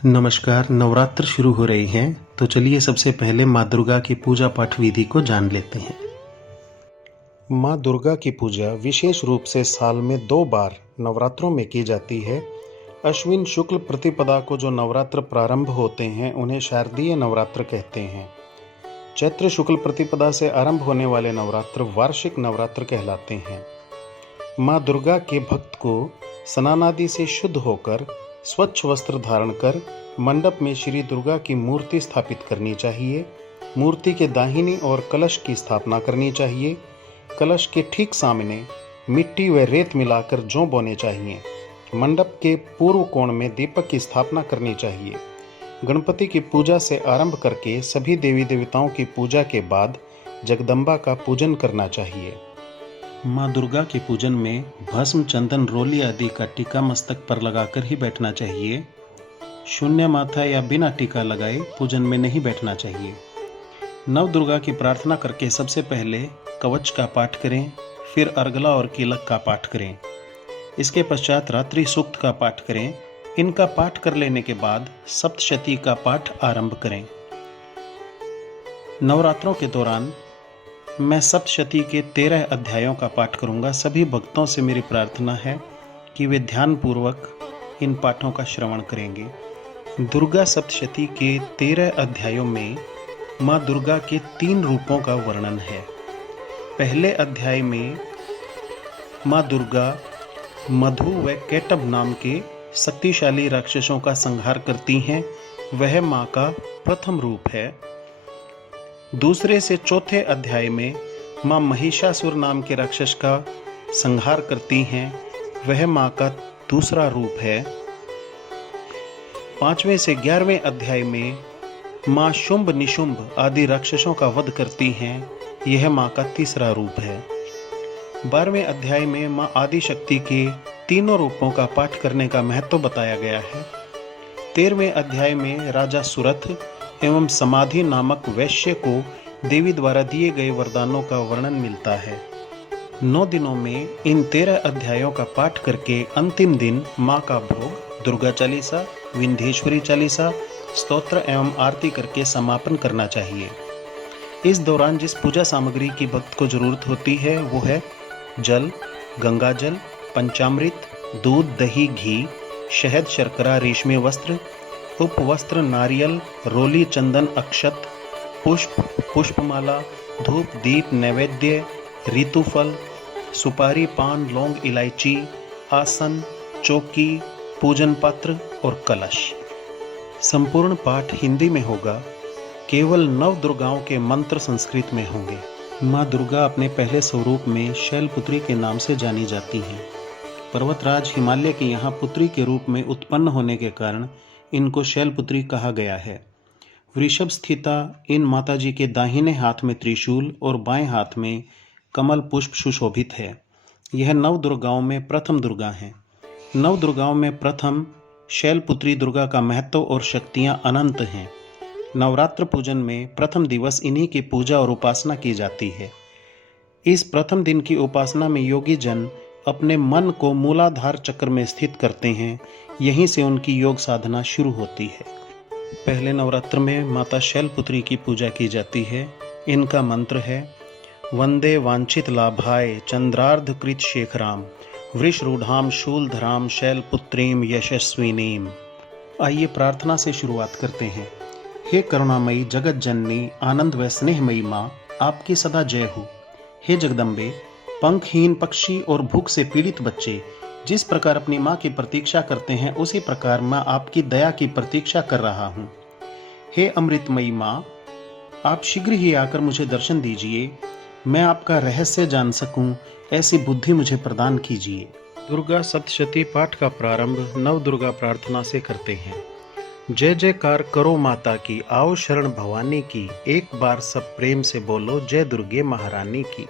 नमस्कार। नवरात्र शुरू हो रही हैं, तो चलिए सबसे पहले माँ दुर्गा की पूजा पाठ विधि को जान लेते हैं। माँ दुर्गा की पूजा विशेष रूप से साल में 2 बार नवरात्रों में की जाती है। अश्विन शुक्ल प्रतिपदा को जो नवरात्र प्रारंभ होते हैं उन्हें शारदीय नवरात्र कहते हैं। चैत्र शुक्ल प्रतिपदा से आरंभ होने वाले नवरात्र वार्षिक नवरात्र कहलाते हैं। माँ दुर्गा के भक्त को स्नानादि से शुद्ध होकर स्वच्छ वस्त्र धारण कर मंडप में श्री दुर्गा की मूर्ति स्थापित करनी चाहिए। मूर्ति के दाहिनी ओर कलश की स्थापना करनी चाहिए। कलश के ठीक सामने मिट्टी व रेत मिलाकर जौ बोने चाहिए। मंडप के पूर्व कोण में दीपक की स्थापना करनी चाहिए। गणपति की पूजा से आरंभ करके सभी देवी देवताओं की पूजा के बाद जगदम्बा का पूजन करना चाहिए। माँ दुर्गा के पूजन में भस्म, चंदन, रोली आदि का टीका मस्तक पर लगाकर ही बैठना चाहिए। शून्य माथा या बिना टीका लगाए पूजन में नहीं बैठना चाहिए। नव दुर्गा की प्रार्थना करके सबसे पहले कवच का पाठ करें, फिर अर्गला और कीलक का पाठ करें। इसके पश्चात रात्रि सूक्त का पाठ करें। इनका पाठ कर लेने के बाद सप्तशती का पाठ आरंभ करें। नवरात्रों के दौरान मैं सप्तशती के 13 अध्यायों का पाठ करूंगा। सभी भक्तों से मेरी प्रार्थना है कि वे ध्यानपूर्वक इन पाठों का श्रवण करेंगे। दुर्गा सप्तशती के 13 अध्यायों में माँ दुर्गा के 3 रूपों का वर्णन है। पहले अध्याय में माँ दुर्गा मधु व केटभ नाम के शक्तिशाली राक्षसों का संहार करती हैं। वह माँ का प्रथम रूप है। दूसरे से चौथे अध्याय में माँ महिषासुर नाम के राक्षस का संहार करती हैं। वह माँ का दूसरा रूप है। 5वें से 11वें अध्याय में माँ शुंभ निशुंभ आदि राक्षसों का वध करती हैं। यह माँ का तीसरा रूप है। 12वें अध्याय में माँ आदिशक्ति के तीनों रूपों का पाठ करने का महत्व बताया गया है। 13वें अध्याय में राजा सुरथ एवं समाधि नामक वैश्य को देवी द्वारा दिए गए वरदानों का वर्णन मिलता है। 9 दिनों में इन 13 अध्यायों का पाठ करके अंतिम दिन माँ का भोग दुर्गा चालीसा, विंध्येश्वरी चालीसा, स्तोत्र एवं आरती करके समापन करना चाहिए। इस दौरान जिस पूजा सामग्री की भक्त को जरूरत होती है वो है जल, गंगा जल, पंचामृत, दूध, दही, घी, शहद, शर्करा, रेशमी वस्त्र, उपवस्त्र, नारियल, रोली, चंदन, अक्षत, पुष्प, पुष्पमाला, धूप, दीप, नैवेद्य, ऋतुफल, सुपारी, पान, लौंग, इलायची, आसन, चौकी, पूजन पात्र और कलश। संपूर्ण पाठ हिंदी में होगा। केवल 9 दुर्गाओं के मंत्र संस्कृत में होंगे। माँ दुर्गा अपने पहले स्वरूप में शैलपुत्री के नाम से जानी जाती हैं। पर्वतराज हिमालय के यहाँ पुत्री के रूप में उत्पन्न होने के कारण इनको शैलपुत्री कहा गया है। वृषभ स्थिता इन माताजी के दाहिने हाथ में त्रिशूल और बाएं हाथ में कमल पुष्प सुशोभित है। यह 9 दुर्गाओं में प्रथम दुर्गा हैं। 9 दुर्गाओं में प्रथम शैलपुत्री दुर्गा का महत्व और शक्तियां अनंत हैं। नवरात्र पूजन में प्रथम दिवस इन्हीं की पूजा और उपासना की जाती है। इस प्रथम दिन की उपासना में योगी जन अपने मन को मूलाधार चक्र में स्थित करते हैं। यहीं से उनकी योग साधना शुरू होती है। पहले नवरात्र में माता शैलपुत्री की पूजा की जाती है। इनका मंत्र है वंदे वांछित लाभाय चंद्रार्ध कृत शेखराम वृषरूढ़ाम शूलधराम शैलपुत्रीम यशस्विनीम। आइए प्रार्थना से शुरुआत करते हैं। हे करुणामयी जगत जननी आनंद व स्नेहमयी माँ, आपकी सदा जय हो। हे जगदम्बे, पंखहीन पक्षी और भूख से पीड़ित बच्चे जिस प्रकार अपनी माँ की प्रतीक्षा करते हैं उसी प्रकार मैं आपकी दया की प्रतीक्षा कर रहा हूँ। हे अमृतमयी माँ, आप शीघ्र ही आकर मुझे दर्शन दीजिए। मैं आपका रहस्य जान सकूं, ऐसी बुद्धि मुझे प्रदान कीजिए। दुर्गा सप्तशती पाठ का प्रारंभ नव दुर्गा प्रार्थना से करते हैं। जय जयकार करो माता की, आओ शरण भवानी की, एक बार सब प्रेम से बोलो जय दुर्गे महारानी की।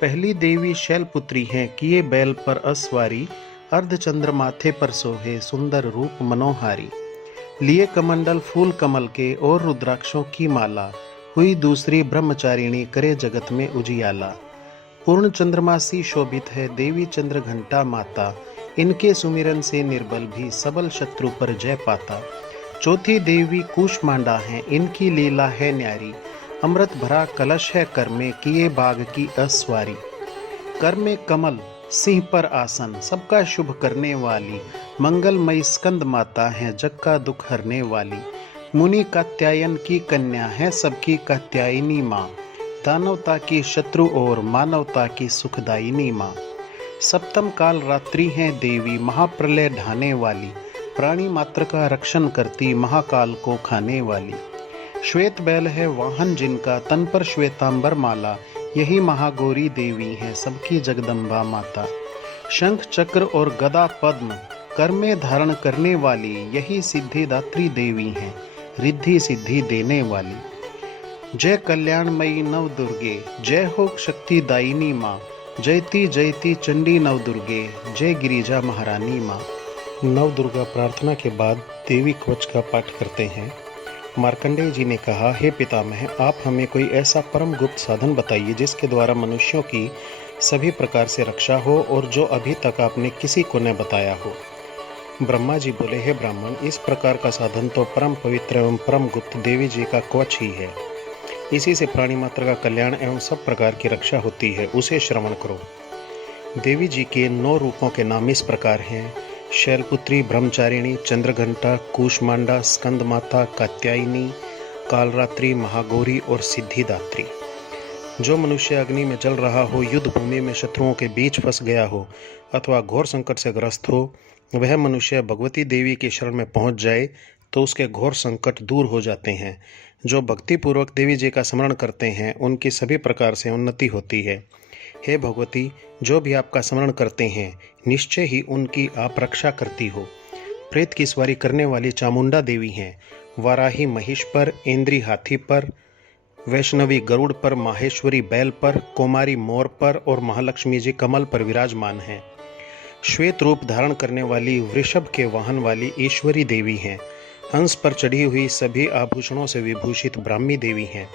पहली देवी शैलपुत्री हैं, किए बैल पर अस्वारी, अर्धचंद्र माथे पर सोहे, सुंदर रूप मनोहारी। लिए कमंडल फूल कमल के और रुद्राक्षों की माला, हुई दूसरी ब्रह्मचारिणी करे जगत में उजियाला। पूर्ण चंद्रमासी शोभित है देवी चंद्र घंटा माता, इनके सुमिरन से निर्बल भी सबल शत्रु पर जय पाता। चौथी देवी कूष्मांडा हैं, इनकी लीला है न्यारी। अमृत भरा कलश है कर में, किए बाग की अस्वारी। कर में कमल सिंह पर आसन, सबका शुभ करने वाली। मंगलमयी स्कंद माता है, जग का दुख हरने वाली। मुनि कात्यायन की कन्या है, सबकी कात्यायनी माँ। दानवता की शत्रु और मानवता की सुखदायिनी माँ। सप्तम काल रात्रि है देवी, महाप्रलय ढाने वाली। प्राणी मात्र का रक्षण करती, महाकाल को खाने वाली। श्वेत बैल है वाहन जिनका, तन पर श्वेतांबर माला। यही महागौरी देवी है, सबकी जगदम्बा माता। शंख चक्र और गदा पद्म कर में धारण करने वाली, यही सिद्धिदात्री देवी हैं, रिद्धि सिद्धि देने वाली। जय कल्याणमयी नव दुर्गे, जय हो शक्ति दायिनी माँ। जयती जयती चंडी नव दुर्गे, जय गिरिजा महारानी माँ। नव दुर्गा प्रार्थना के बाद देवी कवच का पाठ करते हैं। मार्कंडेय जी ने कहा, हे पितामह, आप हमें कोई ऐसा परम गुप्त साधन बताइए जिसके द्वारा मनुष्यों की सभी प्रकार से रक्षा हो और जो अभी तक आपने किसी को न बताया हो। ब्रह्मा जी बोले, हे ब्राह्मण, इस प्रकार का साधन तो परम पवित्र एवं परम गुप्त देवी जी का कवच ही है। इसी से प्राणी मात्र का कल्याण एवं सब प्रकार की रक्षा होती है, उसे श्रवण करो। देवी जी के 9 रूपों के नाम इस प्रकार हैं: शैलपुत्री, ब्रह्मचारिणी, चंद्रघंटा, कूष्मांडा, स्कंद माता, कात्यायनी, कालरात्रि, महागौरी और सिद्धिदात्री। जो मनुष्य अग्नि में जल रहा हो, युद्ध भूमि में शत्रुओं के बीच फंस गया हो अथवा घोर संकट से ग्रस्त हो, वह मनुष्य भगवती देवी के शरण में पहुंच जाए तो उसके घोर संकट दूर हो जाते हैं। जो भक्तिपूर्वक देवी जी का स्मरण करते हैं, उनकी सभी प्रकार से उन्नति होती है। हे भगवती, जो भी आपका स्मरण करते हैं, निश्चय ही उनकी आप रक्षा करती हो। प्रेत की सवारी करने वाली चामुंडा देवी हैं। वाराही महिष पर, इंद्री हाथी पर, वैष्णवी गरुड़ पर, माहेश्वरी बैल पर, कुमारी मोर पर और महालक्ष्मी जी कमल पर विराजमान हैं। श्वेत रूप धारण करने वाली वृषभ के वाहन वाली ईश्वरी देवी हैं। हंस पर चढ़ी हुई सभी आभूषणों से विभूषित ब्राह्मी देवी हैं।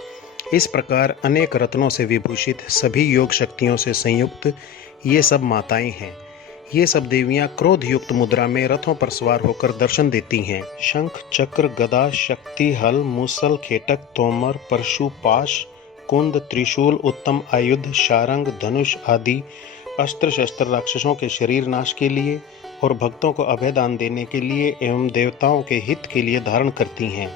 इस प्रकार अनेक रत्नों से विभूषित, सभी योग शक्तियों से संयुक्त ये सब माताएं हैं। ये सब देवियां क्रोध युक्त मुद्रा में रथों पर सवार होकर दर्शन देती हैं। शंख, चक्र, गदा, शक्ति, हल, मूसल, खेटक, तोमर, परशु, पाश, कुंद, त्रिशूल, उत्तम आयुध, शारंग, धनुष आदि अस्त्र शस्त्र राक्षसों के शरीर नाश के लिए और भक्तों को अभयदान देने के लिए एवं देवताओं के हित के लिए धारण करती हैं।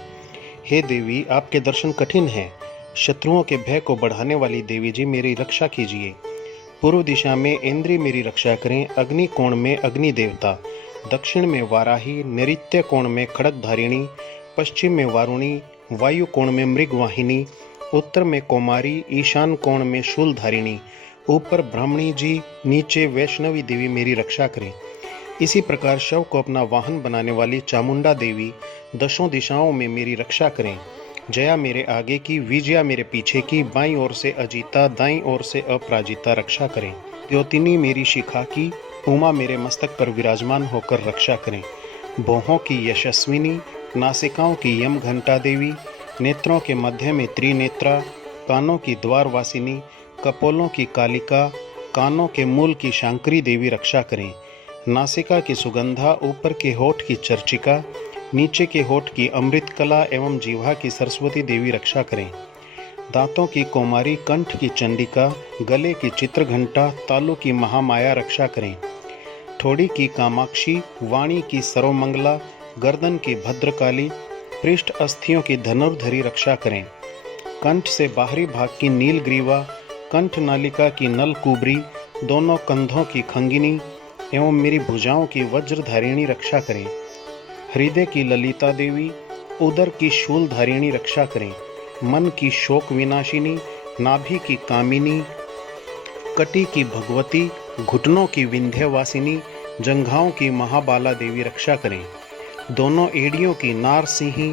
हे देवी, आपके दर्शन कठिन हैं। शत्रुओं के भय को बढ़ाने वाली देवी जी, मेरी रक्षा कीजिए। पूर्व दिशा में इंद्री मेरी रक्षा करें, अग्नि कोण में अग्नि देवता, दक्षिण में वाराही, नैऋत्य कोण में खड़गधारिणी, पश्चिम में वारुणी, वायु कोण में मृगवाहिनी, उत्तर में कौमारी, ईशान कोण में शूलधारिणी, ऊपर ब्राह्मणी जी, नीचे वैष्णवी देवी मेरी रक्षा करें। इसी प्रकार शव को अपना वाहन बनाने वाली चामुंडा देवी दशों दिशाओं में मेरी रक्षा करें। जया मेरे आगे की, विजया मेरे पीछे की, बाईं ओर से अजीता, दाईं ओर से अपराजिता रक्षा करें। द्योतिनी मेरी शिखा की, उमा मेरे मस्तक पर विराजमान होकर रक्षा करें। भौहों की यशस्विनी, नासिकाओं की यम घंटा देवी, नेत्रों के मध्य में त्रिनेत्रा, कानों की द्वारवासिनी, कपोलों की कालिका, कानों के मूल की शांकरी देवी रक्षा करें। नासिका की सुगंधा, ऊपर के होठ की चर्चिका, नीचे के होठ की अमृत कला एवं जीवा की सरस्वती देवी रक्षा करें। दांतों की कौमारी, कंठ की चंडिका, गले की चित्रघंटा, तालु की महामाया रक्षा करें। ठोड़ी की कामाक्षी, वाणी की सर्वमंगला, गर्दन की भद्रकाली, पृष्ठ अस्थियों की धनुर्धरी रक्षा करें। कंठ से बाहरी भाग की नीलग्रीवा, कंठ नालिका की नलकुबरी, दोनों कंधों की खंगिनी एवं मेरी भुजाओं की वज्रधारिणी रक्षा करें। हृदय की ललिता देवी, उदर की शूलधारिणी रक्षा करें। मन की शोक विनाशिनी, नाभि की कामिनी, कटी की भगवती, घुटनों की विंध्यवासिनी, जंघाओं की महाबाला देवी रक्षा करें। दोनों एड़ियों की नारसिंही,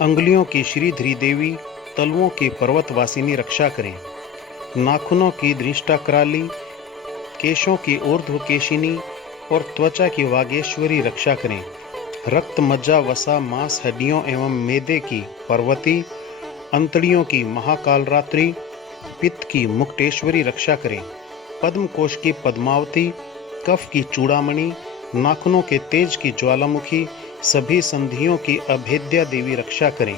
अंगुलियों की श्रीधरी देवी, तलुओं की पर्वतवासिनी रक्षा करें। नाखूनों की दृष्टाक्राली, केशों की ऊर्ध्वकेशिनी और त्वचा की वागेश्वरी रक्षा करें। रक्त, मज्जा, वसा, मांस, हड्डियों एवं मेदे की पर्वती, अंतड़ियों की महाकालरात्रि, पित्त की मुक्तेश्वरी रक्षा करें। पद्म कोश की पद्मावती, कफ की चूड़ामणि, नाखूनों के तेज की ज्वालामुखी सभी संधियों की अभेद्या देवी रक्षा करें।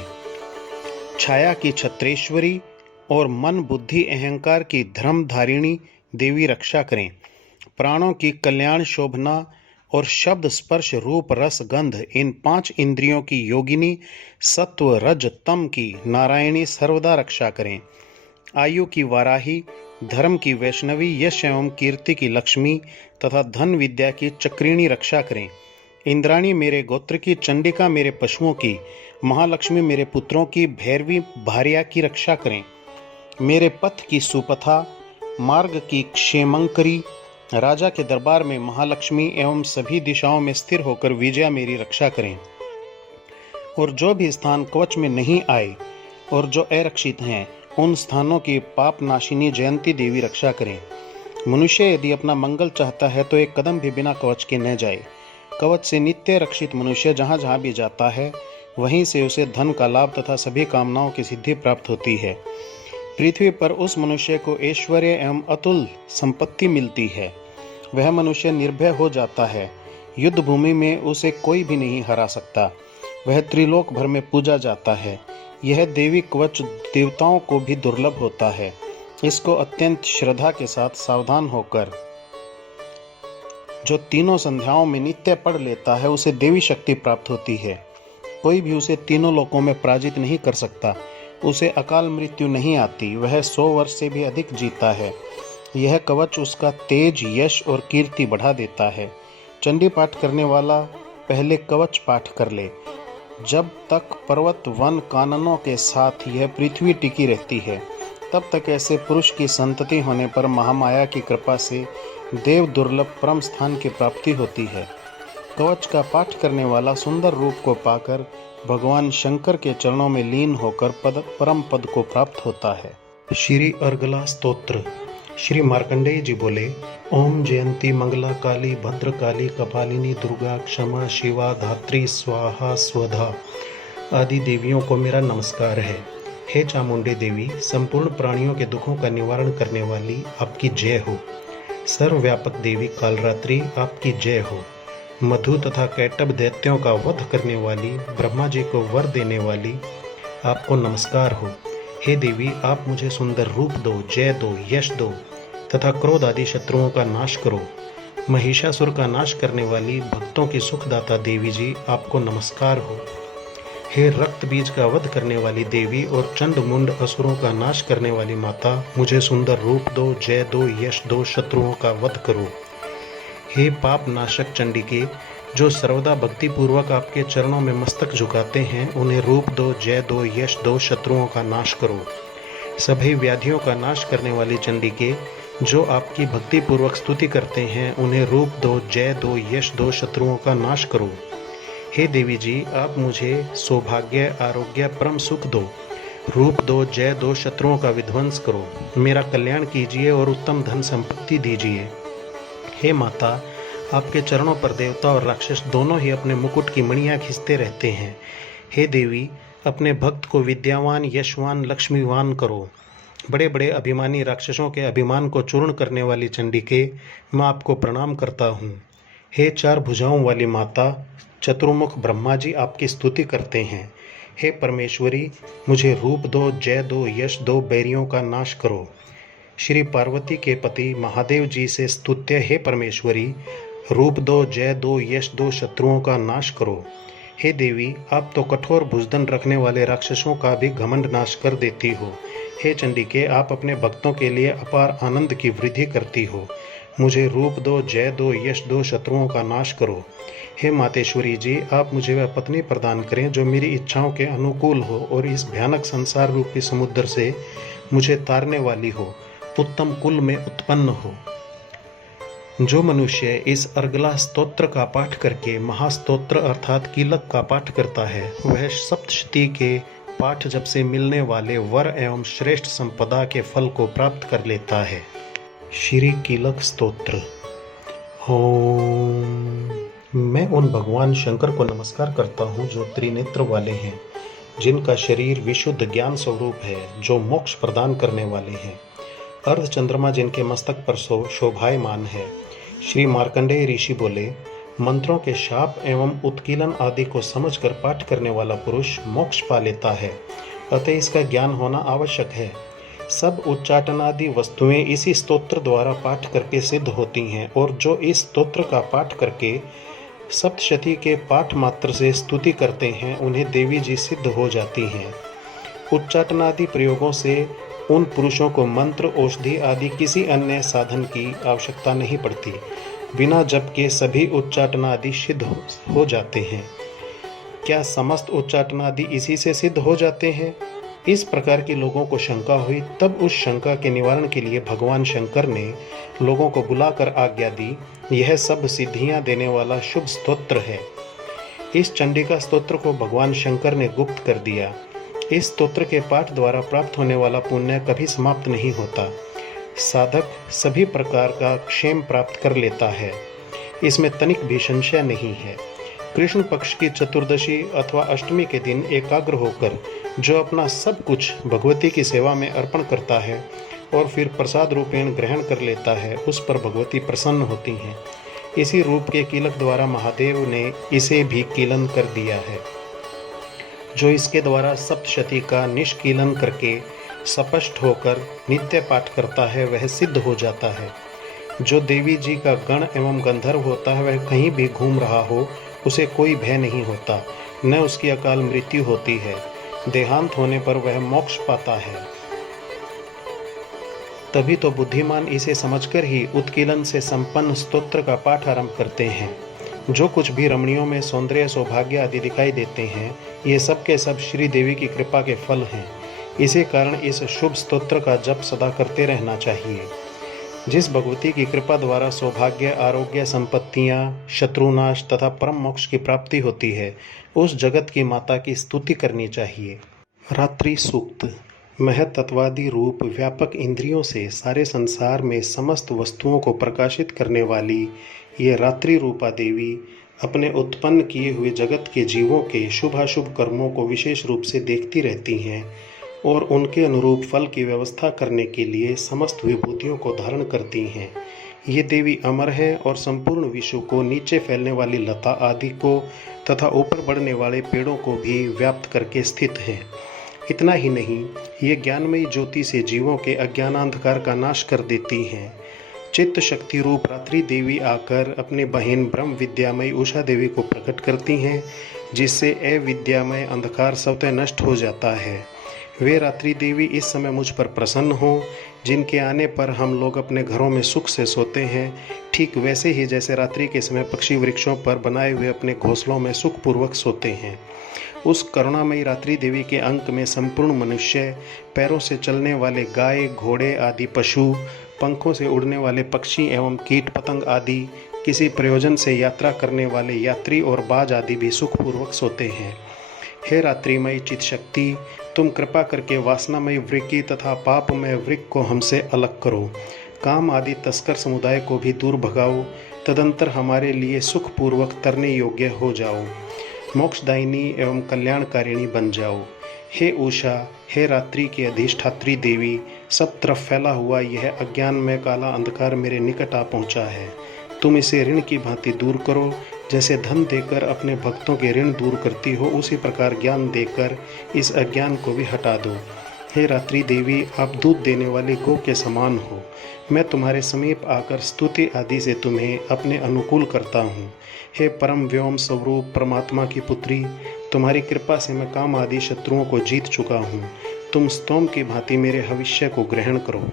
छाया की छत्रेश्वरी और मन बुद्धि अहंकार की धर्मधारिणी देवी रक्षा करें। प्राणों की कल्याण शोभना और शब्द स्पर्श रूप रस गंध इन 5 इंद्रियों की योगिनी सत्व रज तम की नारायणी सर्वदा रक्षा करें। आयु की वाराही, धर्म की वैष्णवी, यश एवं कीर्ति की लक्ष्मी तथा धन विद्या की चक्रिणी रक्षा करें। इंद्राणी मेरे गोत्र की, चंडिका मेरे पशुओं की, महालक्ष्मी मेरे पुत्रों की, भैरवी भार्या की रक्षा करें। मेरे पथ की सुपथा, मार्ग की क्षेमंकरी, राजा के दरबार में महालक्ष्मी एवं सभी दिशाओं में स्थिर होकर विजया मेरी रक्षा करें। और जो भी स्थान कवच में नहीं आए और जो अरक्षित हैं, उन स्थानों की पाप नाशिनी जयंती देवी रक्षा करें। मनुष्य यदि अपना मंगल चाहता है तो एक कदम भी बिना कवच के न जाए। कवच से नित्य रक्षित मनुष्य जहाँ जहाँ भी जाता है, वहीं से उसे धन का लाभ तथा सभी कामनाओं की सिद्धि प्राप्त होती है। पृथ्वी पर उस मनुष्य को ऐश्वर्य एवं अतुल संपत्ति मिलती है। वह मनुष्य निर्भय हो जाता है। युद्ध भूमि में उसे कोई भी नहीं हरा सकता। वह त्रिलोक भर में पूजा जाता है। यह देवी कवच देवताओं को भी दुर्लभ होता है। इसको अत्यंत श्रद्धा के साथ सावधान होकर जो तीनों संध्याओं में नित्य पढ़ लेता है, उसे देवी शक्ति प्राप्त होती है। कोई भी उसे तीनों लोकों में पराजित नहीं कर सकता। उसे अकाल मृत्यु नहीं आती। वह 100 वर्ष से भी अधिक जीता है। यह कवच उसका तेज, यश और कीर्ति बढ़ा देता है। चंडी पाठ करने वाला पहले कवच पाठ कर ले। जब तक पर्वत वन काननों के साथ यह पृथ्वी टिकी रहती है, तब तक ऐसे पुरुष की संतति होने पर महामाया की कृपा से देव दुर्लभ परम स्थान की प्राप्ति होती है। कवच का पाठ करने वाला सुंदर रूप को पाकर भगवान शंकर के चरणों में लीन होकर परम पद को प्राप्त होता है। श्री अर्गला स्तोत्र। श्री मार्कंडेय जी बोले, ओम जयंती मंगला काली भद्रकाली कपालिनी दुर्गा क्षमा शिवा धात्री स्वाहा स्वधा आदि देवियों को मेरा नमस्कार है। हे चामुंडे देवी, संपूर्ण प्राणियों के दुखों का निवारण करने वाली आपकी जय हो। सर्वव्यापक देवी कालरात्रि आपकी जय हो। मधु तथा कैटब दैत्यों का वध करने वाली, ब्रह्मा जी को वर देने वाली आपको नमस्कार हो। हे देवी, आप मुझे सुंदर रूप दो, जय दो, यश दो तथा क्रोध आदि शत्रुओं का नाश करो। महिषासुर का नाश करने वाली, भक्तों की सुखदाता देवी जी, आपको नमस्कार हो। हे रक्त बीज का वध करने वाली देवी और चंड मुंड असुरों का नाश करने वाली माता, मुझे सुंदर रूप दो, जय दो, यश दो, शत्रुओं का वध करो। हे पाप नाशक चंडिके, जो सर्वदा भक्ति पूर्वक आपके चरणों में मस्तक झुकाते हैं, उन्हें रूप दो, जय दो, यश दो, शत्रुओं का नाश करो। सभी व्याधियों का नाश करने वाली चंडिके, जो आपकी भक्ति पूर्वक स्तुति करते हैं, उन्हें रूप दो, जय दो, यश दो, शत्रुओं का नाश करो। हे देवी जी, आप मुझे सौभाग्य, आरोग्य, परम सुख दो। रूप दो, जय दो, शत्रुओं का विध्वंस करो। मेरा कल्याण कीजिए और उत्तम धन संपत्ति दीजिए। हे माता, आपके चरणों पर देवता और राक्षस दोनों ही अपने मुकुट की मणियाँ खींचते रहते हैं। हे देवी, अपने भक्त को विद्यावान, यशवान, लक्ष्मीवान करो। बड़े बड़े अभिमानी राक्षसों के अभिमान को चूर्ण करने वाली चंडिके, मैं आपको प्रणाम करता हूँ। हे 4 भुजाओं वाली माता, चतुर्मुख ब्रह्मा जी आपकी स्तुति करते हैं। हे परमेश्वरी, मुझे रूप दो, जय दो, यश दो, बैरियों का नाश करो। श्री पार्वती के पति महादेव जी से स्तुत्य हे परमेश्वरी, रूप दो, जय दो, यश दो, शत्रुओं का नाश करो। हे देवी, आप तो कठोर भुजदंड रखने वाले राक्षसों का भी घमंड नाश कर देती हो। हे चंडिके, आप अपने भक्तों के लिए अपार आनंद की वृद्धि करती हो। मुझे रूप दो, जय दो, यश दो, शत्रुओं का नाश करो। हे मातेश्वरी जी, आप मुझे वह पत्नी प्रदान करें जो मेरी इच्छाओं के अनुकूल हो और इस भयानक संसार रूपी समुद्र से मुझे तारने वाली हो, उत्तम कुल में उत्पन्न हो। जो मनुष्य इस अर्गला स्तोत्र का पाठ करके महास्तोत्र अर्थात कीलक का पाठ करता है, वह सप्तशती के पाठ जब से मिलने वाले वर एवं श्रेष्ठ संपदा के फल को प्राप्त कर लेता है। श्री कीलक स्तोत्र। ओम। मैं उन भगवान शंकर को नमस्कार करता हूँ जो त्रिनेत्र वाले हैं, जिनका शरीर विशुद्ध ज्ञान स्वरूप है, जो मोक्ष प्रदान करने वाले हैं। अर्धचंद्रमा जिनके मस्तक पर शोभायमान है। श्री मार्कंडेय ऋषि बोले, मंत्रों के शाप एवं उत्कीलन आदि को समझकर पाठ करने वाला पुरुष मोक्ष पा लेता है, अतः इसका ज्ञान होना आवश्यक है। सब उच्चाटनादि वस्तुएं इसी स्तोत्र द्वारा पाठ करके सिद्ध होती हैं, और जो इस स्तोत्र का पाठ करके सप्तशती के पाठ मात्र से स्तुति करते हैं, उन्हें देवी जी सिद्ध हो जाती हैं। उच्चाटनादि प्रयोगों से उन पुरुषों को मंत्र, औषधि आदि किसी अन्य साधन की आवश्यकता नहीं पड़ती। बिना जप के सभी उच्चाटनादि सिद्ध हो जाते हैं। क्या समस्त उच्चाटनादि इसी से सिद्ध हो जाते हैं? इस प्रकार की लोगों को शंका हुई। तब उस शंका के निवारण के लिए भगवान शंकर ने लोगों को बुलाकर आज्ञा दी, यह सब सिद्धियां देने वाला शुभ स्तोत्र है। इस चंडिका स्तोत्र को भगवान शंकर ने गुप्त कर दिया। इस स्तोत्र के पाठ द्वारा प्राप्त होने वाला पुण्य कभी समाप्त नहीं होता। साधक सभी प्रकार का क्षेम प्राप्त कर लेता है, इसमें तनिक भी संशय नहीं है। कृष्ण पक्ष की चतुर्दशी अथवा अष्टमी के दिन एकाग्र होकर जो अपना सब कुछ भगवती की सेवा में अर्पण करता है और फिर प्रसाद रूपेण ग्रहण कर लेता है, उस पर भगवती प्रसन्न होती हैं। इसी रूप के कीलक द्वारा महादेव ने इसे भी कीलन कर दिया है। जो इसके द्वारा सप्तशती का निष्कीलन करके स्पष्ट होकर नित्य पाठ करता है, वह सिद्ध हो जाता है। जो देवी जी का गण एवं गंधर्व होता है, वह कहीं भी घूम रहा हो, उसे कोई भय नहीं होता, न उसकी अकाल मृत्यु होती है। देहांत होने पर वह मोक्ष पाता है। तभी तो बुद्धिमान इसे समझकर ही उत्कीलन से संपन्न स्तोत्र का पाठ आरंभ करते हैं। जो कुछ भी रमणियों में सौंदर्य, सौभाग्य आदि दिखाई देते हैं, ये सब के सब श्री देवी की कृपा के फल हैं। इसी कारण इस शुभ स्तोत्र का जप सदा करते रहना चाहिए। जिस भगवती की कृपा द्वारा सौभाग्य, आरोग्य, संपत्तियां, शत्रुनाश तथा परम मोक्ष की प्राप्ति होती है, उस जगत की माता की स्तुति करनी चाहिए। रात्रि सूक्त। महतत्वादि रूप व्यापक इंद्रियों से सारे संसार में समस्त वस्तुओं को प्रकाशित करने वाली ये रात्रि रूपा देवी अपने उत्पन्न किए हुए जगत के जीवों के शुभाशुभ कर्मों को विशेष रूप से देखती रहती हैं और उनके अनुरूप फल की व्यवस्था करने के लिए समस्त विभूतियों को धारण करती हैं। ये देवी अमर है और संपूर्ण विश्व को, नीचे फैलने वाली लता आदि को तथा ऊपर बढ़ने वाले पेड़ों को भी व्याप्त करके स्थित हैं। इतना ही नहीं, ये ज्ञानमयी ज्योति से जीवों के अज्ञानांधकार का नाश कर देती हैं। चित्त शक्ति रूप रात्रि देवी आकर अपनी बहन ब्रह्म विद्यामयी उषा देवी को प्रकट करती हैं, जिससे अविद्यामय अंधकार स्वतः नष्ट हो जाता है। वे रात्रि देवी इस समय मुझ पर प्रसन्न हों, जिनके आने पर हम लोग अपने घरों में सुख से सोते हैं, ठीक वैसे ही जैसे रात्रि के समय पक्षी वृक्षों पर बनाए हुए अपने घोंसलों में सुखपूर्वक सोते हैं। उस करुणामयी रात्रि देवी के अंक में संपूर्ण मनुष्य, पैरों से चलने वाले गाय, घोड़े आदि पशु, पंखों से उड़ने वाले पक्षी एवं कीट पतंग आदि, किसी प्रयोजन से यात्रा करने वाले यात्री और बाज आदि भी सुखपूर्वक सोते हैं। हे रात्रिमयी चित शक्ति, तुम कृपा करके वासनामयी वृक्की तथा पापमय वृक्क को हमसे अलग करो। काम आदि तस्कर समुदाय को भी दूर भगाओ, तदंतर हमारे लिए सुखपूर्वक तरने योग्य हो जाओ, मोक्षदायिनी एवं कल्याणकारिणी बन जाओ। हे उषा, हे रात्रि की अधिष्ठात्री देवी, सब तरफ फैला हुआ यह अज्ञान में काला अंधकार मेरे निकट आ पहुँचा है। तुम इसे ऋण की भांति दूर करो। जैसे धन देकर अपने भक्तों के ऋण दूर करती हो, उसी प्रकार ज्ञान देकर इस अज्ञान को भी हटा दो। हे रात्रि देवी, आप दूध देने वाली गौ के समान हो। मैं तुम्हारे समीप आकर स्तुति आदि से तुम्हें अपने अनुकूल करता हूँ। हे परम व्योम स्वरूप परमात्मा की पुत्री, तुम्हारी कृपा से मैं काम आदि शत्रुओं को जीत चुका हूँ। तुम स्तोम की भांति मेरे हविष्य को ग्रहण करो।